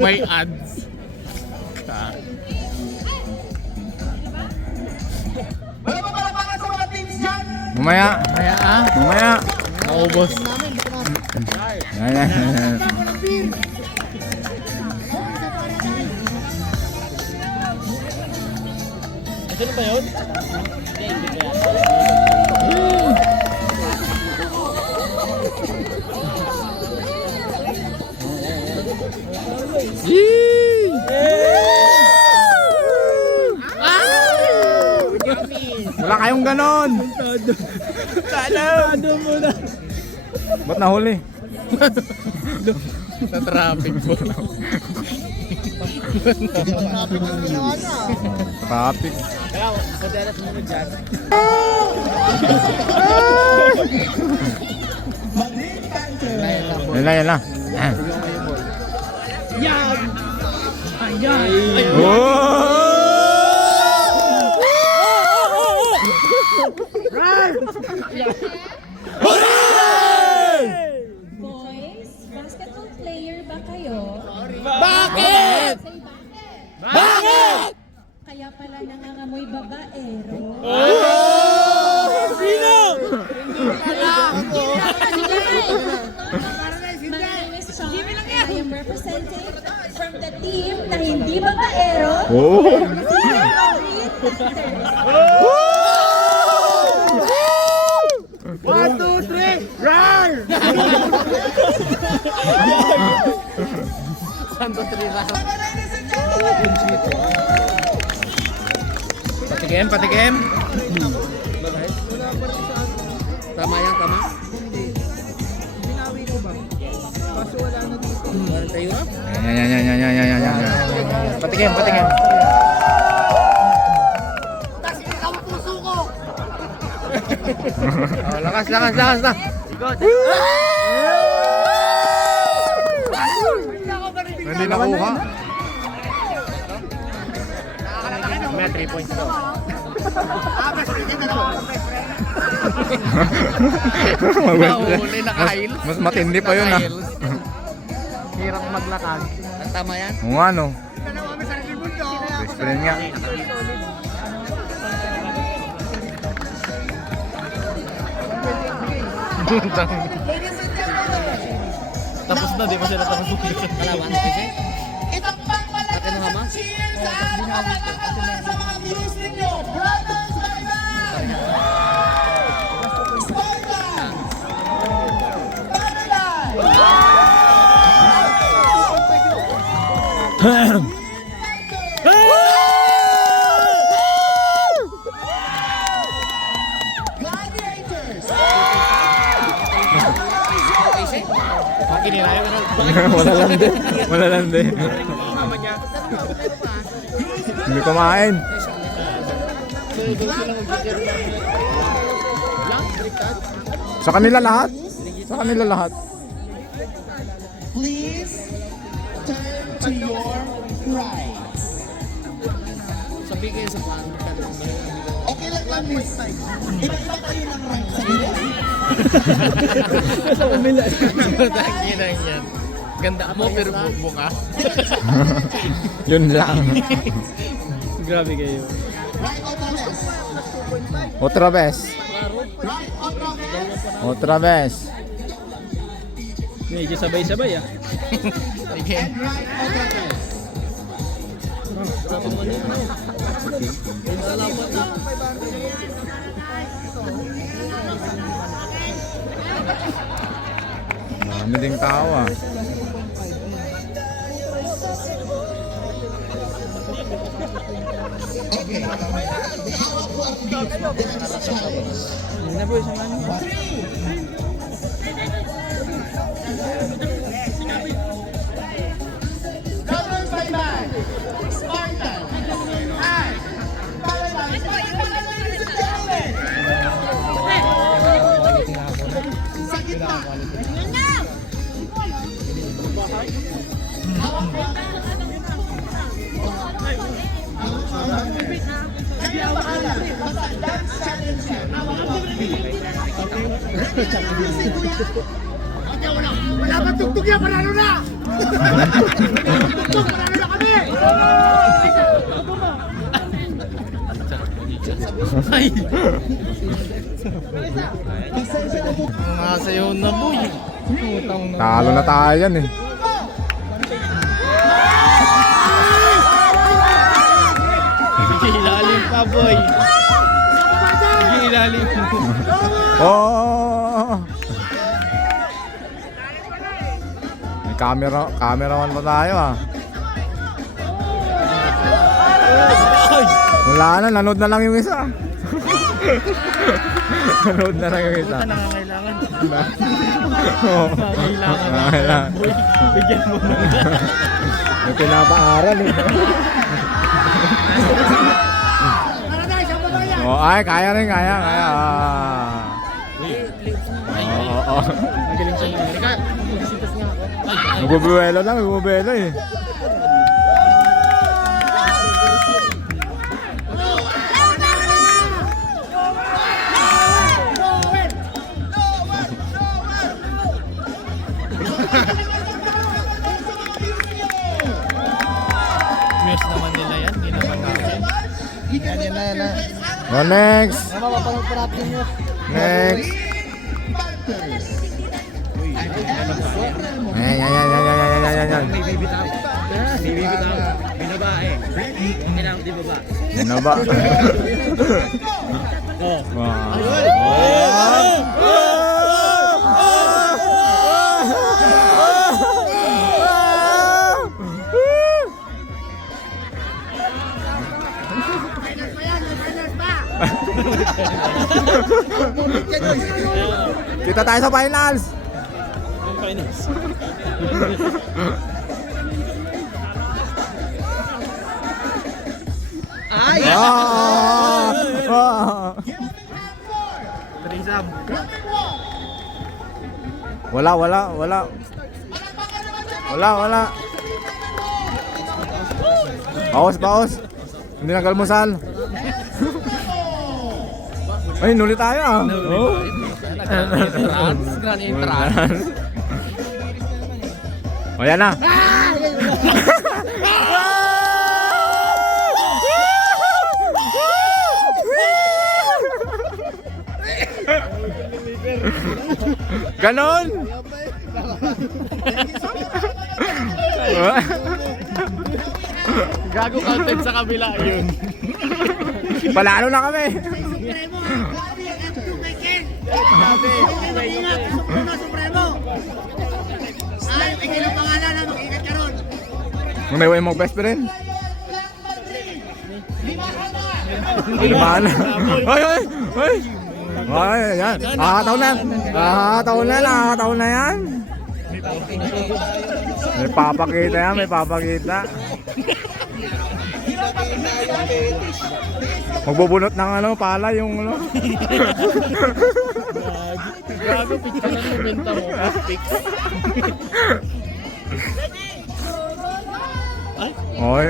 may ads. Mamaya. Mamaya. Naubos. Ayan. Ito na ba yun? Wala kayong ganon. Tado muna. Ba't nahuli? Sa traffic po. Traffic. Kaya, padalas mo dyan. Yan lang, yan lang. Yan! Ayan! Boys, basketball player ba kayo? Bakit? Say bakit? Bakit? Kaya pala nangangamoy babaero. Sino? My name is Sean and I am representing from the team na hindi babaero. One, two, three, run! One, two, three, run. Patikim, patikim. Tama yan, tama? Pinawi ko ba? Kaso wala na dito. Wala tayo? Yan. Patikim, patikim. Oh, lakas na. Hindi nakuha. May 3 points daw. Huli na kahil. Mas matindi pa yun ah. Hirap maglakad. Ang tama yan? Oo nga no. Best friend nga. Tapos na, di ba sila tapos? Kalawan, kasi? Isang pangmalakasang cheers sa araw pagkakataon sa mga views ninyo. Brothers by night! Spartans! Gladiators! Wala lang din. Hindi kumain. Sa kanila lahat. Please turn to your right. Sabi kayo sa pan. Okay lang miss. Iba-iba kayo ng rank sa iyo. Sa kabila. Tangina yan. Ganda mo pero bubo ka. Yun lang. Grabe kayo. Right o Otra vez. Right o Otra vez. Medyo sabay-sabay ah. Sige. And right Ano ding tao ah. Okay. Brothers by night, Spartan, and Paladins. Ladies and gentlemen. Sa gitna. Kaya bahala. Basta dance challenge yan. Music ko yan. Wala bang tugtog yan, panalo na! Tugtog, panalo na kami! Masayaw na boy. Talo na tayo yan eh. Ilalim pa boy. Ilalim. Oh! May cameraman pa tayo ah. Wala na, nanood na lang yung isa. Nanood na lang yung isa. Nangangailangan. Oo. Nangangailangan. Boy, bigyan mo na. May pinapaaral eh. Oh, ay, kaya rin, kaya. Oo. Magaling siya yung Amerika. Sitas niya ako. Nagbubuelo lang, nagbubuelo eh. Muse naman nila yan. Hindi naman namin. Yan na. Oh, next. Mapapanood pa natin yung Next. Yan. Binaba. Kita tayo sa finals. yung finals. Ay! Trisam. Wala. Bawas. Hindi nag-almusal. Ay, nulit tayo ah. Oh. Grand entrance. O, yan na. Ganon. Gago content sa kabila yun. Palalo na kami. May mag best friend. Limahan na. Ay, yan. Nakakataon na yan. May papakita. Magbubunot ng pala yung Gago picture lang yung benta mo. Pics. Oy.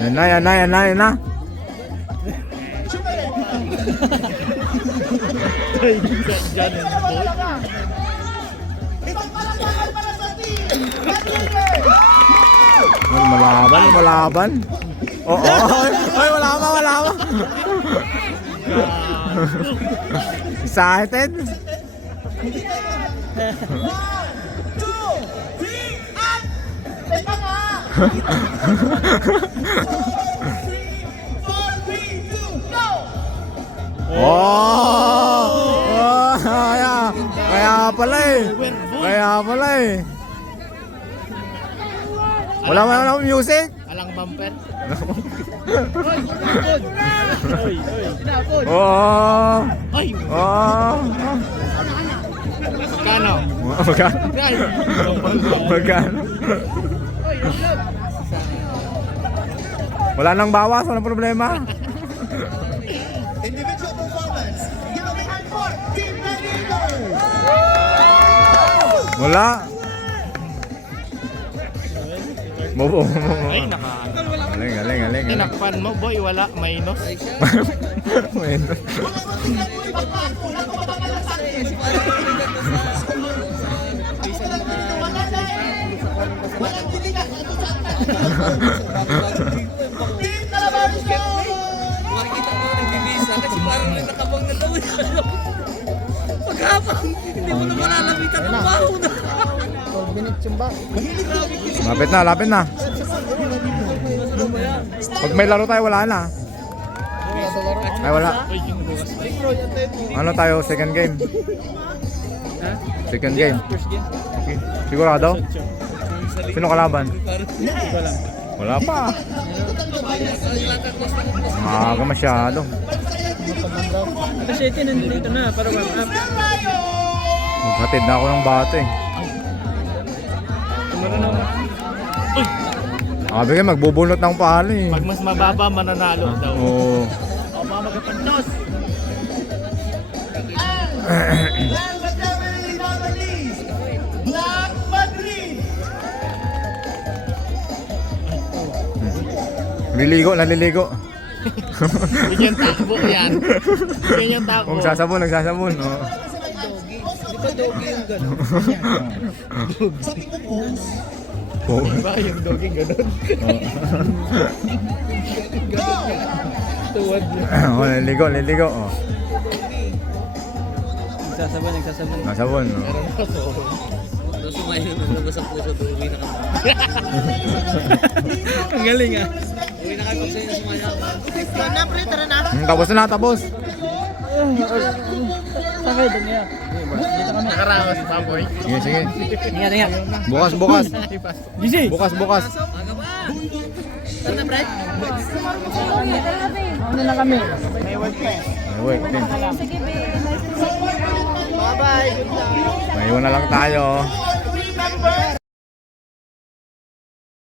Yan na. Diyan Malaban. Oo. Ay, wala pa. Excited. Kaya pala eh. Wala music. Alang bumper. Oh. Ay! Magkano? Wala nang bawas, walang problema. Individual performance. Give a big hand for Team Red Eagles. Wala. Ay, Galing. Tinakpan mo, boy. Wala. Minus. titigas. Team Calabarzon! Makikita mo nagbibisa kasi parang nakabang na daw. Paghapang, hindi mo na malalapitan ng baho na. Lapit na. Pag may laro tayo, wala na. Ay, wala. Ano tayo, second game? Second game. Sigurado? Sino kalaban? Wala pa. Maaga masyado. Kasi nandito na para warm up. Maghatid na ako ng bata eh. Sabi kayo, magbubunot ng palo eh. Pag mas mababa, mananalo daw. Oo. O mga magapantos. Last but definitely not the least, Black Madrid! Naliligo. Bigyan takbo yan. Bigyan yung takbo. Nagsasabon. Oo. Oo. Diba yung doging ganun? Tuwad yun. Oo, naliligo. Oo. Nagsasabon. Nasabon. Oo. Tapos sumayin na nalabas ang puso doon. Uwi na kami. Ang galing ah. Uwi na kami pag sa'yo sumayaw. Tapos na. Sakay doon yan. Nakarawas pa boy. Sige. Ingat. Bukas. GC! Bukas. Aga pa. Saan na, Brad? Ano na kami? May work pa. Wait. Sige, babe. Bye-bye. Good luck. May iwan na lang tayo.